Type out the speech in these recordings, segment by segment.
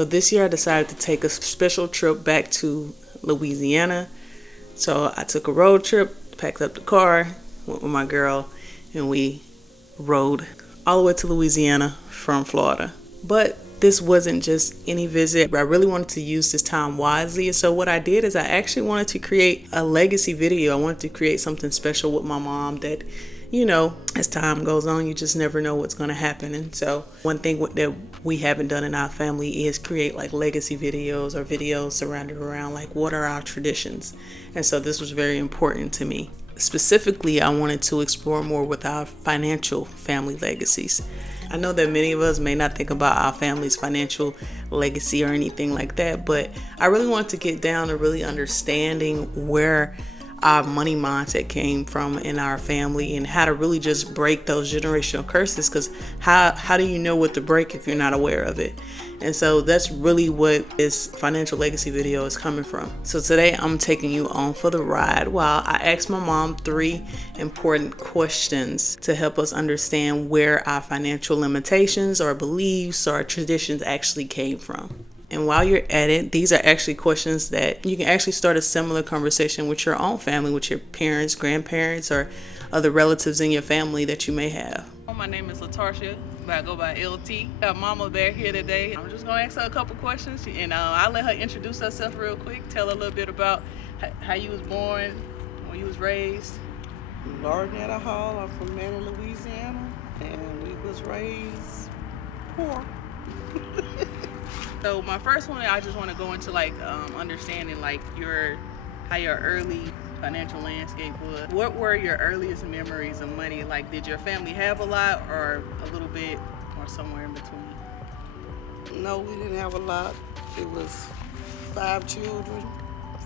So this year I decided to take a special trip back to Louisiana. So I took a road trip, packed up the car, went with my girl, and we rode all the way to Louisiana from Florida. But this wasn't just any visit. I really wanted to use this time wisely. So what I did is I actually wanted to create a legacy video. I wanted to create something special with my mom that, as time goes on, you just never know what's going to happen. And so one thing that we haven't done in our family is create like legacy videos or videos surrounded around like what are our traditions. And so this was very important to me. Specifically, I wanted to explore more with our financial family legacies. I know that many of us may not think about our family's financial legacy or anything like that, but I really wanted to get down to really understanding where our money mindset came from in our family and how to really just break those generational curses, because how do you know what to break if you're not aware of it? And so that's really what this financial legacy video is coming from. So today I'm taking you on for the ride while I ask my mom 3 important questions to help us understand where our financial limitations or beliefs or traditions actually came from. And while you're at it, these are actually questions that you can actually start a similar conversation with your own family, with your parents, grandparents, or other relatives in your family that you may have. My name is Latarshia, but I go by LT. Got Mama back here today. I'm just gonna ask her a couple questions, and I'll let her introduce herself real quick. Tell her a little bit about how you was born, when you was raised. Latarshia Hall. I'm from Manning, Louisiana, and we was raised poor. So my first one, I just want to go into understanding how your early financial landscape was. What were your earliest memories of money? Like, did your family have a lot, or a little bit, or somewhere in between? No, we didn't have a lot. It was 5 children,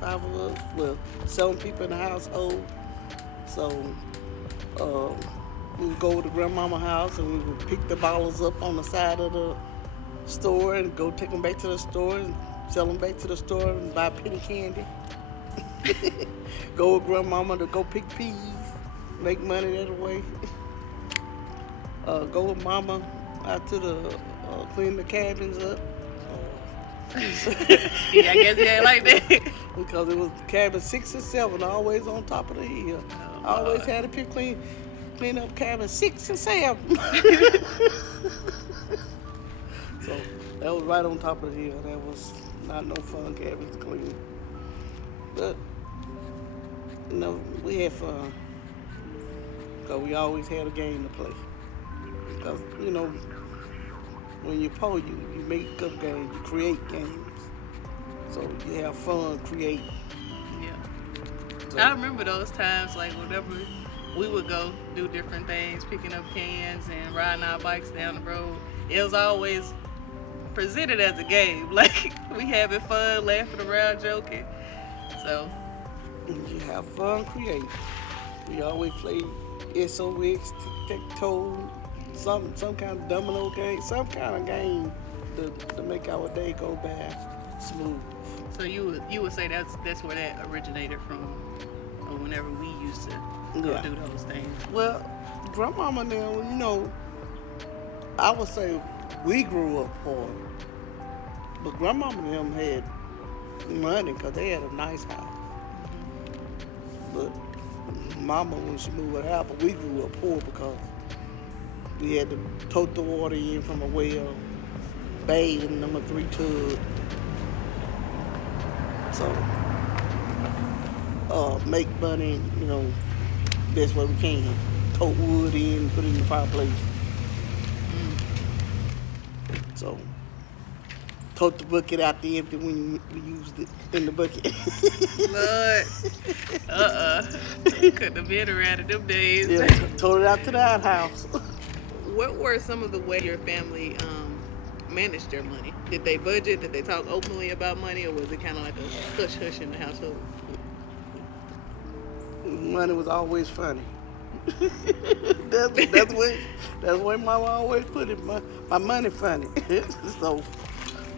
5 of us. Well, 7 people in the household. So we would go to grandmama's house and we would pick the bottles up on the side of the store and go take them back to the store and sell them back to the store and buy penny candy. Go with grandmama to go pick peas, make money that way. Go with mama out to the clean the cabins up. Yeah, I guess you ain't like that. Because it was cabin 6 and 7, always on top of the hill. I always had to pick clean up cabin 6 and 7. So that was right on top of the hill. That was not no fun cabins to clean. But, we had fun. Because we always had a game to play. Because, when you're poor, you make up games, you create games. So you have fun, create. Yeah. So I remember those times, like whenever we would go do different things, picking up cans and riding our bikes down the road. It was always presented as a game. Like, we having fun, laughing around, joking. So you have fun, create. We always play SOX, tic-tac-toe, some kind of domino game, some kind of game to make our day go by smooth. So you would say that's where that originated from, or whenever we used to go do those things. Well, grandmama now, I would say we grew up poor, but grandmama and them had money because they had a nice house. But mama, when she moved out, but we grew up poor because we had to tote the water in from a well, bathe in number 3 tub. So, make money, best way we can. Tote wood in, put it in the fireplace. So, tote the bucket out the empty when we used it in the bucket. Lord. Couldn't have been around in them days. Yeah, tote it out to the outhouse. What were some of the ways your family managed their money? Did they budget? Did they talk openly about money, or was it kind of like a hush-hush in the household? Money was always funny. that's the way mama always put it. My money funny. So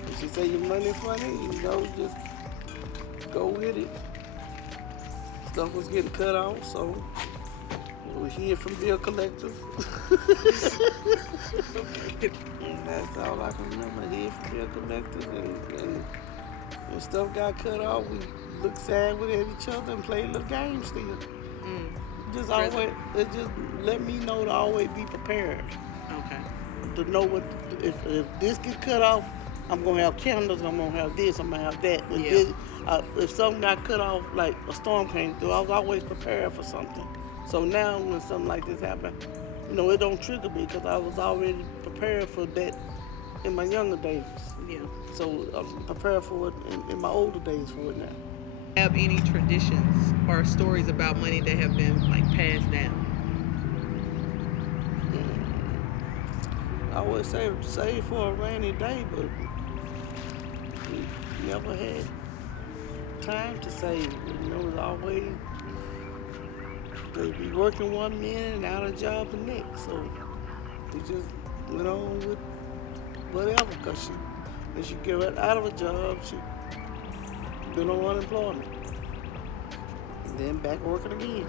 if she say your money funny, just go with it. Stuff was getting cut off, so We hid from bill collectors. And that's all I can remember. Hid from bill collectors, and when stuff got cut off, we looked sad with each other and played little games still. Just always, it just let me know to always be prepared. Okay. To know what, if this get cut off, I'm gonna have candles, I'm gonna have this, I'm gonna have that. When Yeah. this, if something got cut off, like a storm came through, I was always prepared for something. So now when something like this happen, it don't trigger me because I was already prepared for that in my younger days. Yeah. So I'm prepared for it in my older days for it now. Have any traditions or stories about money that have been like passed down? I always say save for a rainy day, but we never had time to save. It's always they be working one minute and out of job the next. So we just went on with whatever, because when she get out of a job, she been on unemployment. And then back working again.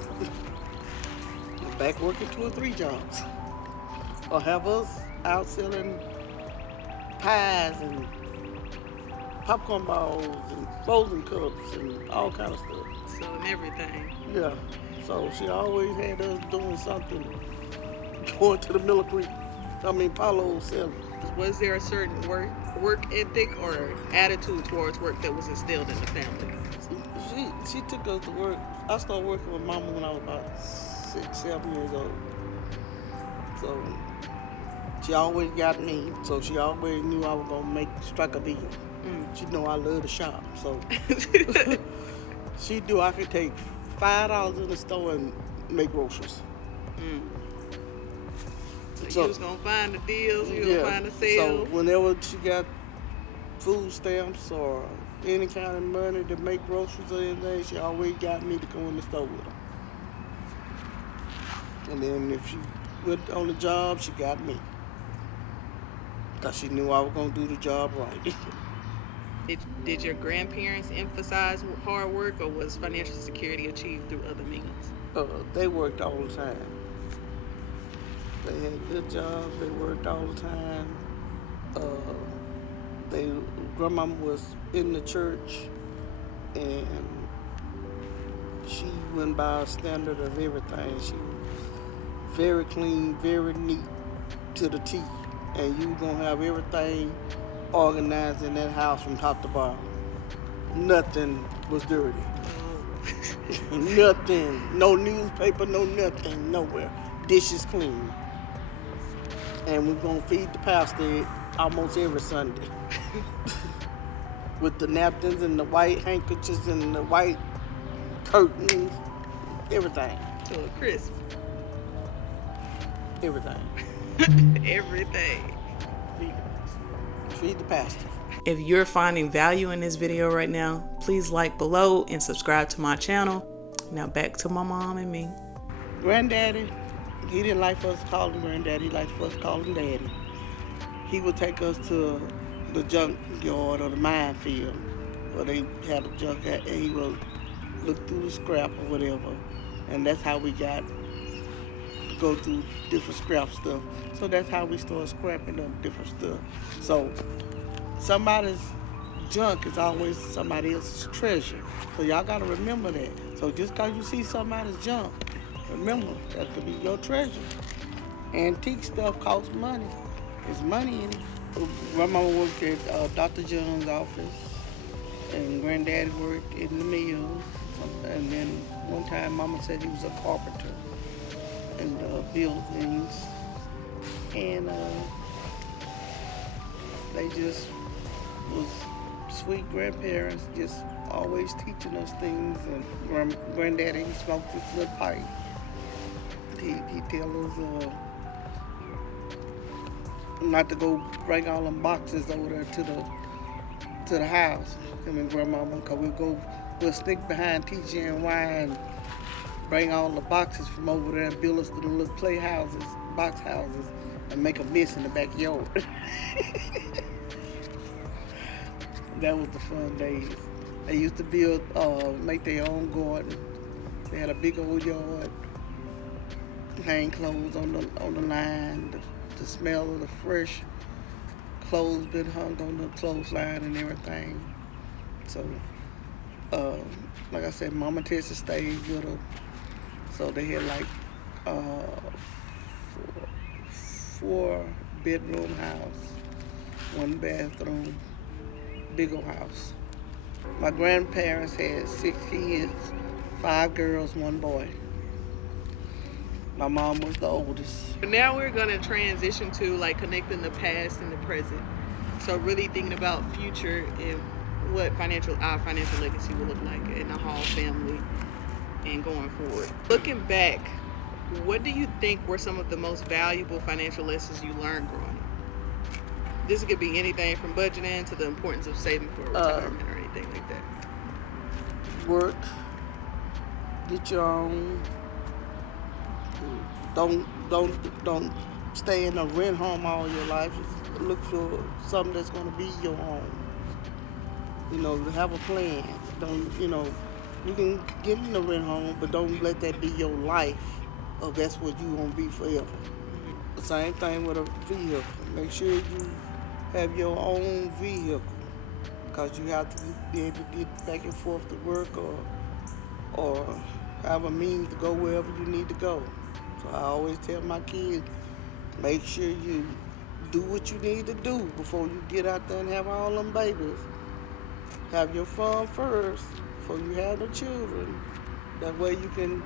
Back working 2 or 3 jobs. Or have us out selling pies and popcorn balls and frozen cups and all kind of stuff. Selling everything. Yeah. So she always had us doing something, going to the Miller Creek. Paulo selling. Was there a certain work ethic or attitude towards work that was instilled in the family? She took us to work. I started working with Mama when I was about 6, 7 years old. So she always got me. So she always knew I was gonna strike a deal. She know I love to shop. So she knew I could take $5 in the store and make groceries. So you was gonna find the deals, you gonna find the sales. So whenever she got food stamps or any kind of money to make groceries or anything, she always got me to go in the store with her. And then if she went on the job, she got me. Because she knew I was going to do the job right. Did your grandparents emphasize hard work, or was financial security achieved through other means? They worked all the time. They had good jobs. They worked all the time. Grandmama was in the church, and she went by a standard of everything. She very clean, very neat to the T, and you gonna have everything organized in that house from top to bottom. Nothing was dirty. Nothing. No newspaper, no nothing, nowhere. Dishes clean. And we're gonna feed the pastor almost every Sunday. With the napkins and the white handkerchiefs and the white curtains, everything. To a crisp. Everything. Everything. Feed the pastor. If you're finding value in this video right now, please like below and subscribe to my channel. Now back to my mom and me. Granddaddy, he didn't like for us to call him Granddaddy. He liked for us to call him Daddy. He would take us to the junkyard or the minefield where they had a junkyard, and he would look through the scrap or whatever. And that's how we got to go through different scrap stuff. So that's how we started scrapping up different stuff. So somebody's junk is always somebody else's treasure. So y'all got to remember that. So just because you see somebody's junk, remember that could be your treasure. Antique stuff costs money. There's money in it. Grandma worked at Dr. Jones' office, and Granddaddy worked in the mill. And then one time Mama said he was a carpenter and built things. And they just was sweet grandparents, just always teaching us things. And Granddaddy, he smoked this little pipe. He tell us not to go bring all them boxes over there to the house. Him and Grandmama, because we'll sneak behind TGNY and bring all the boxes from over there and build us the little playhouses, box houses, and make a mess in the backyard. That was the fun days. They used to build, make their own garden. They had a big old yard. hang clothes on the line, the smell of the fresh clothes been hung on the clothesline and everything. So, uh, like I said, Mama Tessa stayed with her. So they had like four bedroom house, one bathroom, big old house. My grandparents had 6 kids, 5 girls, 1 boy. My mom was the oldest. Now we're gonna transition to like connecting the past and the present. So really thinking about future and what our financial legacy will look like in the Hall family and going forward. Looking back, what do you think were some of the most valuable financial lessons you learned growing up? This could be anything from budgeting to the importance of saving for retirement or anything like that. Work, get your own. Don't stay in a rent home all your life. Look for something that's going to be your home. Have a plan. Don't you can get in a rent home, but don't let that be your life. Or that's what you gonna be forever. The same thing with a vehicle. Make sure you have your own vehicle, because you have to be able to get back and forth to work or have a means to go wherever you need to go. So I always tell my kids, make sure you do what you need to do before you get out there and have all them babies. Have your fun first before you have the children. That way you can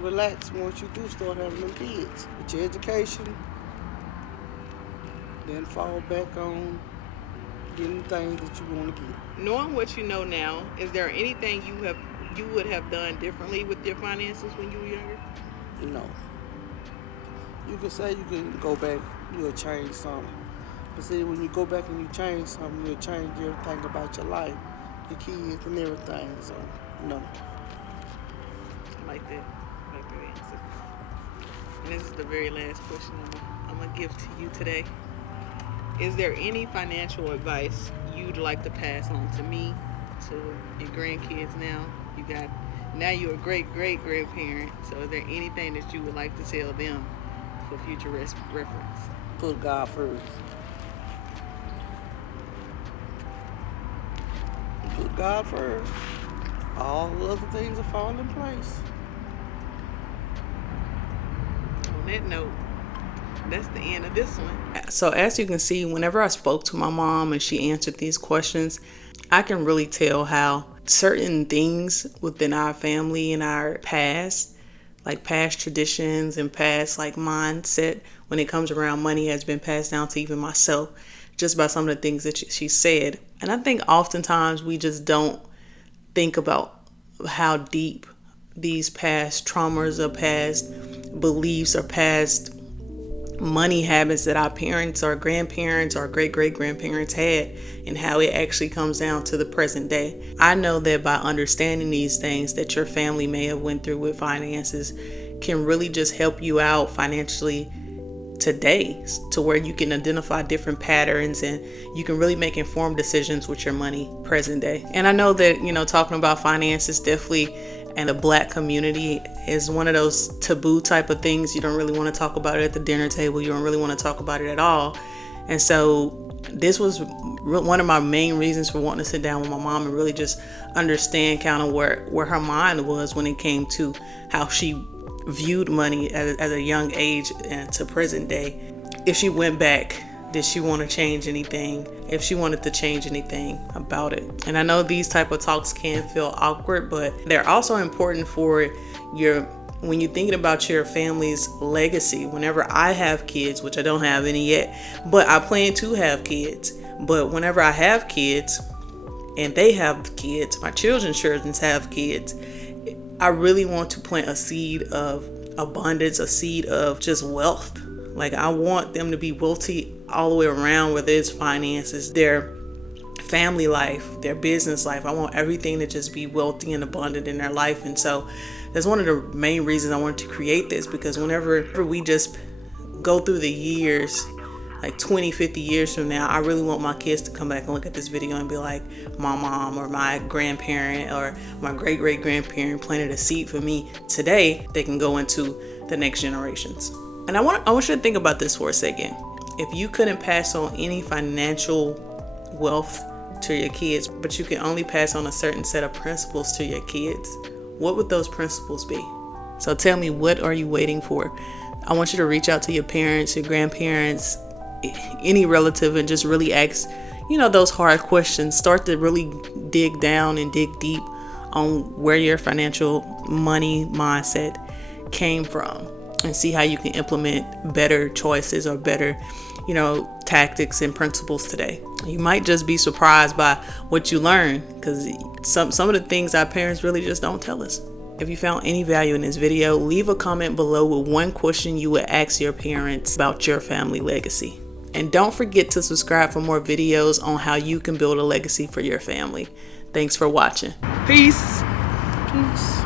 relax once you do start having them kids. With your education, then fall back on getting things that you want to get. Knowing what you know now, is there anything you would have done differently with your finances when you were younger? No. You can say you can go back, you'll change something. But see, when you go back and you change something, you'll change everything about your life, your kids and everything. So, no. I like that. I like that answer. And this is the very last question I'm going to give to you today. Is there any financial advice you'd like to pass on to me, to your grandkids now? Now you're a great-great-grandparent, so is there anything that you would like to tell them for future reference? Put God first. Put God first. All the other things will fall in place. On that note, that's the end of this one. So as you can see, whenever I spoke to my mom and she answered these questions, I can really tell how certain things within our family and our past, like past traditions and past like mindset when it comes around money, has been passed down to even myself just by some of the things that she said. And I think oftentimes we just don't think about how deep these past traumas or past beliefs or past money habits that our parents or grandparents or great-great-grandparents had, and how it actually comes down to the present day. I know that by understanding these things that your family may have went through with finances can really just help you out financially today, to where you can identify different patterns and you can really make informed decisions with your money present day. And I know that, talking about finances definitely in the Black community is one of those taboo type of things. You don't really want to talk about it at the dinner table. You don't really want to talk about it at all. And so this was one of my main reasons for wanting to sit down with my mom and really just understand kind of where her mind was when it came to how she viewed money at a young age and to present day. If she went back, did she want to change anything? If she wanted to change anything about it. And I know these type of talks can feel awkward, but they're also important for when you're thinking about your family's legacy. Whenever I have kids, which I don't have any yet, but I plan to have kids. But whenever I have kids and they have kids, my children's children have kids, I really want to plant a seed of abundance, a seed of just wealth. Like, I want them to be wealthy all the way around, whether it's finances, their family life, their business life. I want everything to just be wealthy and abundant in their life. And so that's one of the main reasons I wanted to create this, because whenever we just go through the years like 20, 50 years from now, I really want my kids to come back and look at this video and be like, my mom or my grandparent or my great-great-grandparent planted a seed for me today that can go into the next generations. And I want you to think about this for a second. If you couldn't pass on any financial wealth to your kids, but you can only pass on a certain set of principles to your kids, what would those principles be? So tell me, what are you waiting for? I want you to reach out to your parents, your grandparents, any relative, and just really ask, those hard questions. Start to really dig down and dig deep on where your financial money mindset came from, and see how you can implement better choices or better, tactics and principles today. You might just be surprised by what you learn, because some of the things our parents really just don't tell us. If you found any value in this video, leave a comment below with one question you would ask your parents about your family legacy. And don't forget to subscribe for more videos on how you can build a legacy for your family. Thanks for watching. Peace. Peace.